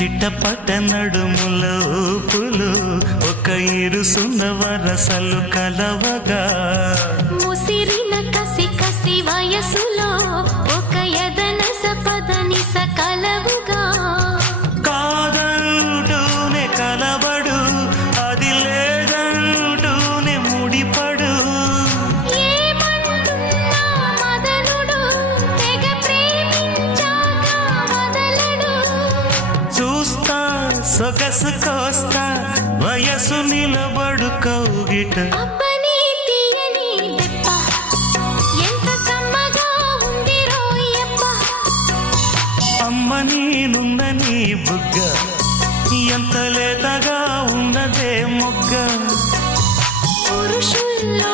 చిట్టపట నడుముల ఊపులు ఒక ఇరుసున్న వరసలు కలవగా ముసిరిన కసి కసి వయసులో ఒక యదన సపదని సకలవుగా కాదంటూనే కలబడు అది లేదంటూనే ముడిపడు ఏమంటున్నా మదనుడు తెగ ప్రేమించాక వదలడు చూస్తా సొగసు కోస్తా వయసు నిలబడు కౌగిట అబ్బని తీయని దెబ్బ ఎంత కమ్మగా ఉంది రోయప్ప అమ్మ నేనున్న నీ బుగ్గ ఎంత లేతగా ఉన్నదే మొగ్గ పురుషుల్లో